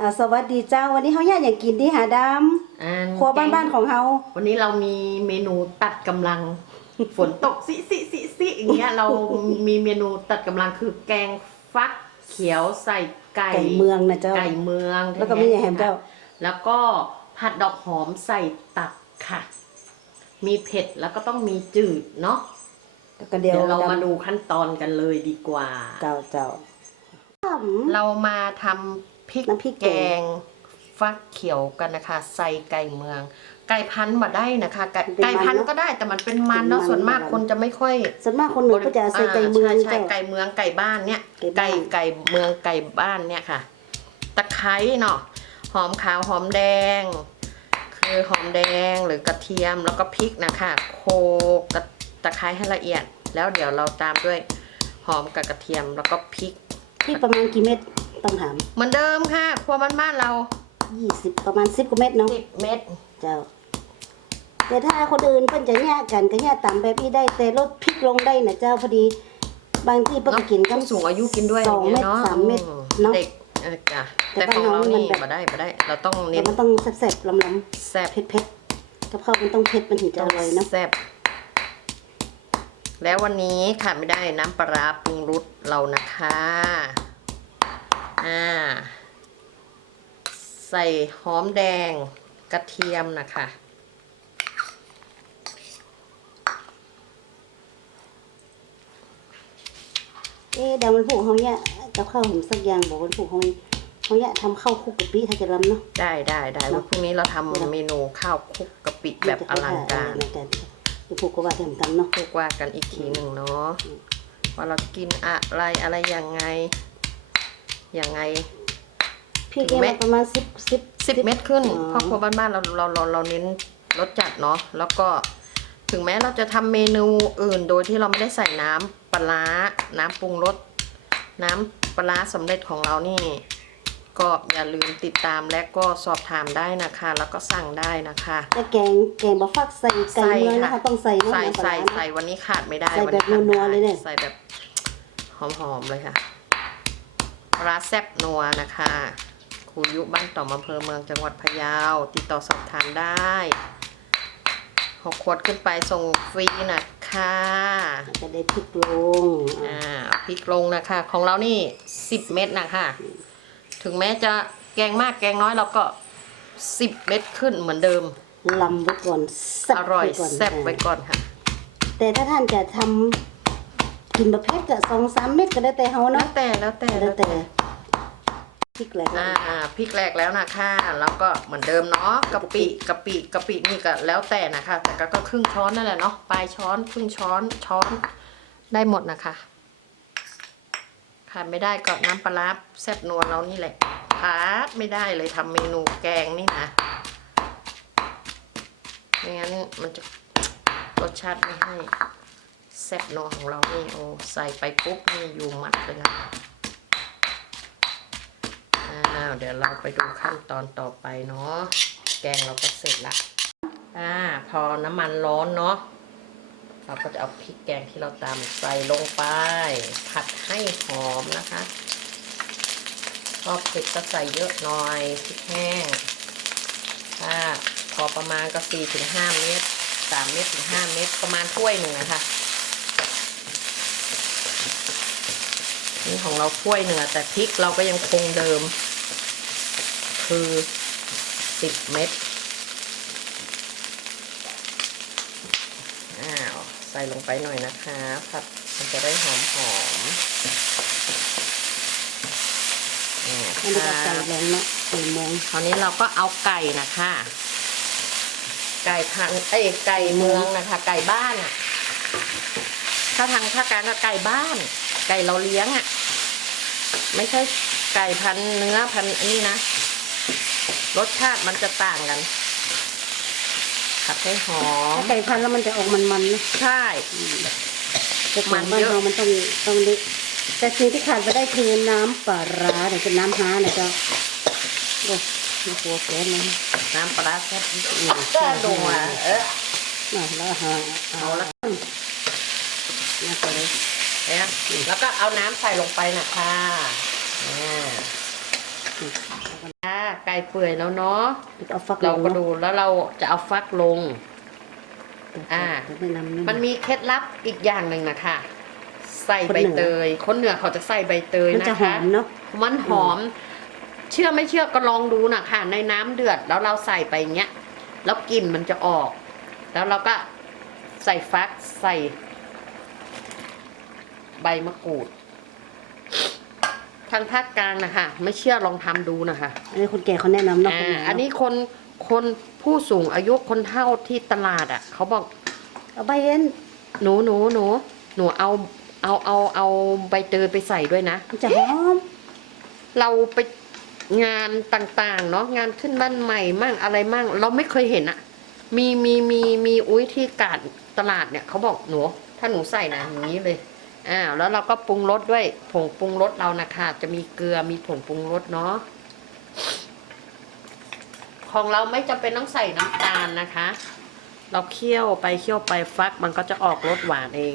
อ่าสวัสดีเจ้าวันนี้เฮาอยากอยากกินที่หาดอ่าำครัวบ้านๆของเฮาวันนี้เรามีเมนูตัดกำลัง ฝนตกสิสิสิสิอย่างเงี้ยเรามีเมนูตัดกำลังคือแกงฟักเขียวใส่ไก่ไก่เมืองนะเจ้า ไก่เมืองแล้วก็มีอย่างแฮมเจ้า แล้วก็ผัดดอกหอมใส่ตับค่ะ มีเผ็ดแล้วก็ต้องมีจืดเนาะแล้วก็เดี๋เดี๋ยยววเรามาดำดูขั้นตอนกันเลยดีกว่า เจ้าเจ้าเรามาทำ พริกน้ำพริกแกแกงงฟักเขียวกันนะคะ ใส่ไก่เมือง ไก่พันธุ์มาได้นะคะ ไก่ไก่พันธุ์ก็ได้แต่มันเป็นมันเนาะส่วนมากคนจะไม่ค่อยส่วนมากคนเหนือก็จะใส่ไก่เมืองใช่ใช่เจ้า ไก่เมืองไก่บ้านเนี่ยไก่บ้านไก่ไก่เมืองไก่บ้านเนี่ยค่ะ ตะไคร้เนาะหอมขาวหอมแดง คือหอมแดงหรือกระเทียมแล้วก็พริกนะคะโคลกกระตะไคร้ให้ละเอียด แล้วเดี๋ยวเราตามด้วยหอมกับกระเทียมแล้วก็พริกที่ประมาณกี่เม็ด ต้องถามเหมือนเดิมค่ะ ครัวบ้านๆเรา20ประมาณ10กว่าเม็ดเนาะสิบเม็ดเจ้า แต่ถ้าคนอื่นเพิ่นจะแยกกันก็แยกตามแบบนี้ได้แต่ลดพริกลงได้นะเจ้าพอดี บางที่เพิ่นก็กินกันผู้สูงอายุกินด้วยสองย่าเม็ดยนาะสามเม็ดอืเนาะเด็กเออจ้ะแต่แต่ของเราบ้านเรานี่นี่มันแบบมาได้มาได้ เราต้องแต่เน้นมันต้องแซ่บๆลำแซ่บๆเผ็ดๆกับข้าวมันต้องเผ็ดมันถึงจะอร่อยเนาะแซ่บแล้ววันนี้ขาดไม่ได้น้ำปลาร้าปรุงรสเรานะคะ อ่า ใส่หอมแดงกระเทียมนะคะ เอ๊ะเดี๋ยวมันผูกเฮาเนี่ยกับข้าวผมสักอย่างบอกมันผูกเฮาเฮาเนี่ยทำข้าวคลุกกะปิถ้าจะลำเนาะ ได้ได้ได้เนอะวันพรุ่งนี้เราทำเมนูข้าวคลุกกะปิแบบอลังการเดี๋ยวผูกก็ว่าทำกันเนาะพูดว่ากันอีกทีหนึ่งเนาะว่าเรากินอะไรอะไรยังไง ยังไง พี่ถึแกงเม็มาดประมาณสิบสิบ สิบเม็ดขึ้นอ๋อเพราะครัวบ้านๆเราเราเราเราเน้นรสจัดเนาะแล้วก็ถึงแม้เราจะทำเมนูอื่นโดยที่เราไม่ได้ใส่น้ำปลาร้าน้ำปรุงรสน้ำปลาร้าสำเร็จของเรานี่ ก็อย่าลืมติดตามและก็สอบถามได้นะคะ แล้วก็สั่งได้นะคะ แต่แกงแกงบะฟักใส่ไก่เมืองนะคะต้องใส่เนาะใส่น้ำปลาใส่ร้าเนาะใส่วันนี้ขาดไม่ได้ใส่วัแบบขาดไม่นัวๆได้เลยเนี่ย ใส่แบบหอมๆเลยค่ะ ปลาแซบนัวนะคะครูยุบ้านต่อมอำเภอเมืองจังหวัดพะเยา ติดต่อสอบถามได้หกขวดขึ้นไปส่งฟรีนะคะจะได้พริกลงอ่าอ่าเอาพริกลงนะคะ ของเรานี่สิบเม็ดนะคะ ถึงแม้จะแกงมากแกงน้อยเราก็สิบเม็ดขึ้นเหมือนเดิมลำไว้ก่อนแซ่บอร่อยไว้ก่อนแซ่บไว้ก่อนค่ะ แต่ถ้าท่านจะทำ กินแบบเผ็ดก็สองสามเม็ดก็ได้แต่เฮาแล้เนาะวแต่แล้วแต่แล้วแต่พริกแหลกอ่าอ่าพริกแรกแล้วนะคะแล้วก็เหมือนเดิมเนาะกะปิกะปิกะปินี่ก็แล้วแต่นะคะ แต่ก็ก็ครึ่งช้อนนั่นแหละเนาะปลายช้อนครึ่งช้อนช้อนได้หมดนะคะขาดไม่ได้ก็น้ำปลาร้าแซ่บนัวเรานี่แหละขาดไม่ได้เลยทำเมนูแกงนี่นะไม่งั้นมันจะรสชาติไม่ให้ แซ่บนัวของเรานี่โอ้ใส่ไปปุ๊บนี่อยู่หมัดเลยนะอ้าวเดี๋ยวเราไปดูขั้นตอนต่อไปเนาะแกงเราก็เสร็จละอ่าพอน้ำมันร้อนเนาะเราก็จะเอาพริกแกงที่เราตำใส่ลงไป ผัดให้หอมนะคะก็เผ็ดก็ใส่เยอะหน่อยพริกแห้งถ้าพอประมาณก็สี่ถึงห้าเม็ดสามเม็ดถึงห้าเม็ดประมาณถ้วยหนึ่งนะคะ นี่ของเราถ้วยหนึ่งอะแต่พริกเราก็ยังคงเดิม คือสิบเม็ดอ้าวใส่ลงไปหน่อยนะคะ ผัดมันจะได้หอมหอมๆอ่าอันนี้ก็ค่ะใส่แรงเนาะไก่เมืองคราวนี้เราก็เอาไก่นะคะ ไก่พันธุ์เอ้ยไก่เมืองนะคะ ไก่บ้านอะถ้าทางภาคกลางก็ไก่บ้าน ไก่เราเลี้ยงอะไม่ใช่ไก่พันธุ์เนื้อพันธุ์อันนี้นะ รสชาติมันจะต่างกัน ผัดให้หอมถ้าไก่พันธุ์แล้วมันจะออกมันๆนะใช่ แต่ขมัองนบ้านเยอะ เรามันต้องต้องเล็กแต่สิ่งที่ขาดไม่ได้คือน้ำปลาร้าเนี่ยคือน้ำฮาเนี่ยเจ้าโอ้ยหัวแก๊สเลยน้ำปลาร้าแซ่บอืมก็ลงมาเออ น่ะแล้วฮะเอาละน่าจะเลยเนี่ยแล้วก็เอาน้ำใส่ลงไปนะคะอ่าอ่าไก่เปื่อยแล้วเนาะเอาฟักเราก็ลงดูแล้วเราจะเอาฟักลง อ่าแนะนำมันมีเคล็ดลับอีกอย่างหนึ่งนะคะใส่คนใบเหนือเตย คนเหนือเขาจะใส่ใบเตยมันนะจะหอคะมเนาะมันหอม เชื่อไม่เชื่อก็ลองดูนะคะในน้ำเดือดแล้วเราใส่ไปอย่างเงี้ย แล้วกลิ่นมันจะออก แล้วเราก็ใส่ฟักใส่ใบมะกรูด ทางภาคกลางนะคะไม่เชื่อลองทำดูนะคะอันนี้คนแก่เขาแนะนำเนาะอ่าคเหอันนี้คนคนผู้สูงอายุคนเฒ่าที่ตลาดอะ เขาบอก เอาใบเอ็นหนูหนูหนูหนูเอาเอาเอาเอาใบเตยไปใส่ด้วยนะ มันจะหอมเราไปงานต่างๆ เนาะงานขึ้นบ้านใหม่มั่งอะไรมั่ง เราไม่เคยเห็นอะมีมีมีมีอุ้ยที่กาดตลาดเนี่ยเขาบอกหนู ถ้าหนูใส่นะอย่างนี้เลย อ้าวแล้วเราก็ปรุงรสด้วยผงปรุงรสเรานะคะ จะมีเกลือมีผงปรุงรสเนาะของเราไม่จำเป็นต้องใส่น้ำตาลนะคะ เราเคี่ยวไปเคี่ยวไปฟักมันก็จะออกรสหวานเอง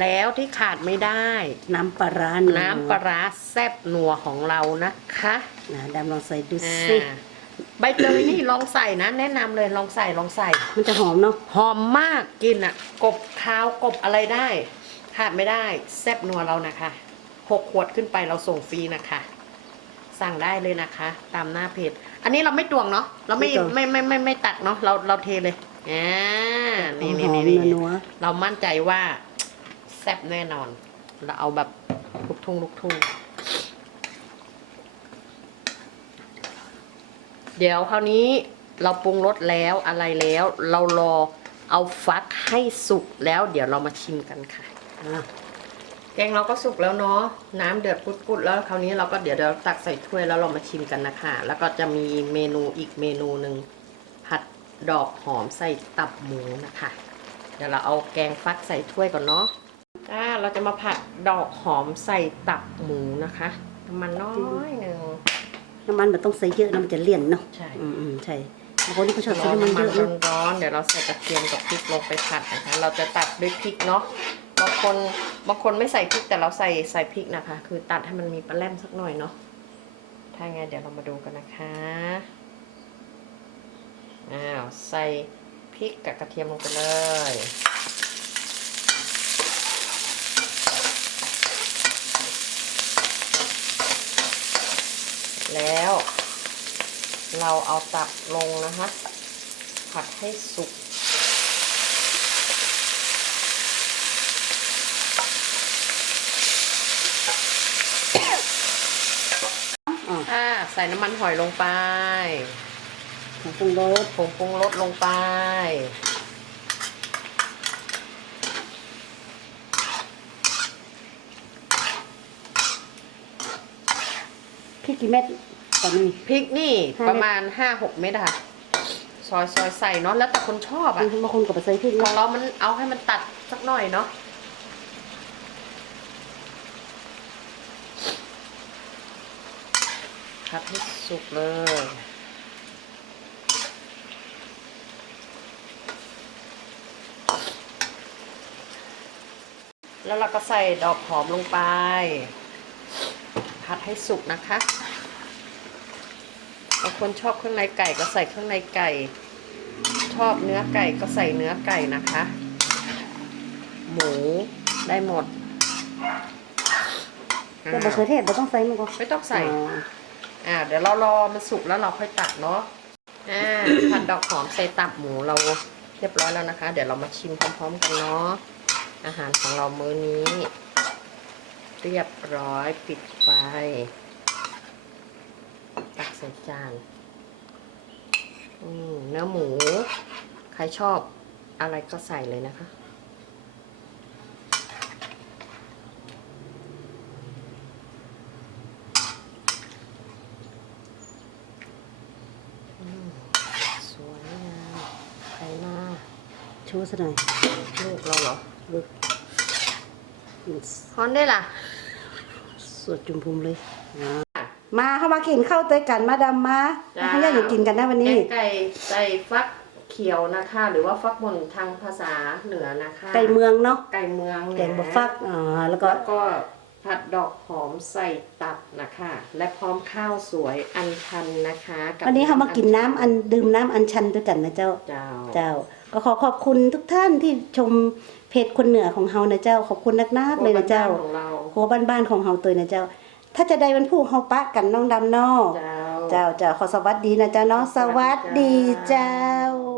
แล้วที่ขาดไม่ได้ น้ำปลาร้าน้ำปลาร้าแซ่บนัวของเรานะคะนะดำลองใส่ดูอ่าสิใบเตยนี่ลองใส่นะ แนะนำเลยลองใส่ลองใส่ มันจะหอมเนาะหอมมากกินอะ กบข้าวกบอะไรได้ ขาดไม่ได้แซ่บนัวเรานะคะหกขวดขึ้นไปเราส่งฟรีนะคะ สั่งได้เลยนะคะ ตามหน้าเพจ อันนี้เราไม่ตวงเนาะเราไม่ไม่ไม่ไม่ไม่ตักเนาะเราเราเทเลยอ่าหนี่อนี่มนี่ๆนี่นัวเรามั่นใจว่าแซ่บแน่นอน เราเอาแบบลูกทุ่งลูกทุ่งเดี๋ยวคราวนี้เราปรุงรสแล้วอะไรแล้ว เรารอเอาฟักให้สุกแล้ว เดี๋ยวเรามาชิมกันค่ะๆอะ แกงเราก็สุกแล้วเนาะน้ำเดือดปุดๆแล้วคราวนี้เราก็เดี๋ยวเราตักใส่ถ้วยแล้วเรามาชิมกันนะคะ แล้วก็จะมีเมนูอีกเมนูหนึ่งผัดดอกหอมใส่ตับหมูนะคะ เดี๋ยวเราเอาแกงฟักใส่ถ้วยก่อนเนาะอ่าเราจะมาผัดดอกหอมใส่ตับหมูนะคะน้ำมันน้อยหนึ่งน้ำมันมันต้องใส่เยอะนะมันจะเลี่ยนเนาะใช่อืมอืมใช่บางคนที่เขาชอบรใส่อน้ำมันน้ำเยมันอะนะร้อนๆเดี๋ยวเราใส่กระเทียมกับพริกลงไปผัดนะคะ เราจะตัดด้วยพริกเนาะ บางคนบางคนไม่ใส่พริกแต่เราใส่ใส่พริกนะคะ คือตัดให้มันมีปลาแรมสักหน่อยเนาะถ้าไงเดี๋ยวเรามาดูกันนะคะอ้าวใส่พริกกับกระเทียมลงไปเลยแล้วเราเอาตับลงนะคะ ผัดให้สุก อะ อ่าใส่น้ำมันหอยลงไปผงปรุงรสผงปรุงรสลงไป พริกกี่เม็ดตอนนี้ พริกนี่ห้าประมาณ5-6เม็ดอะค่ะ ซอยซอยใส่เนาะแล้วแต่คนชอบอะบางคนก็ไปใส่พริกขอเนาะงเรามันเอาให้มันตัดสักหน่อยเนาะ ผัดให้สุกเลย แล้วเราก็ใส่ดอกหอมลงไป ผัดให้สุกนะคะบางคนชอบเครื่องในไก่ก็ใส่เครื่องในไก่ ชอบเนื้อไก่ก็ใส่เนื้อไก่นะคะ หมูได้หมดแต่บะเขือเทศเราต้องใส่มันก็ไม่ต้องใส่ อ่าเดี๋ยวเรารอมันสุกแล้วเราค่อยตัดเนาะอ่าผัดดอกหอมใส่ตับหมูเราเรียบร้อยแล้วนะคะ เดี๋ยวเรามาชิมพร้อมๆกันเนาะอาหารของเรามื้อนี้ เรียบร้อยปิดไฟตักใส่จานอืมเนื้อหมู ใครชอบอะไรก็ใส่เลยนะคะ อืมสวยงามใครมา ชูซะหน่อยลูกเราเหรอลูกฮอนได้ล่ะสดจุ่มพุมเลยอ่ามาเข้ามากินข้าวเตยกันมาดำมาจ้า ให้ย่าอยู่กินกันนะวันแกนี้ งไก่ใส่ฟักเขียวนะคะ หรือว่าฟักบนทางภาษาเหนือนะคะไก่เมืองเนาะไก่เมืองแกงบะฟักอ่าแล้วก็แล้วก็ผัดดอกหอมใส่ตับนะคะ และพร้อมข้าวสวยอันชันนะคะกับวันนี้เรามากินน้ำอันดื่มน้ำอัญชันด้วยกันนะเจ้า เจ้า เจ้า ก็ขอขอบคุณทุกท่านที่ชมเพจคนเหนือของเฮานะเจ้า ขอบคุณนักๆเลยนะเจ้าของเราครัวบ้านๆของเฮาตัวนะเจ้า ถ้าจะได้วันผู้เฮาปะกันน้องดำเนอเจ้าเจ้าเจ้าขอสวัสดีนะเจ้าเนาะสวัสดีเจ้า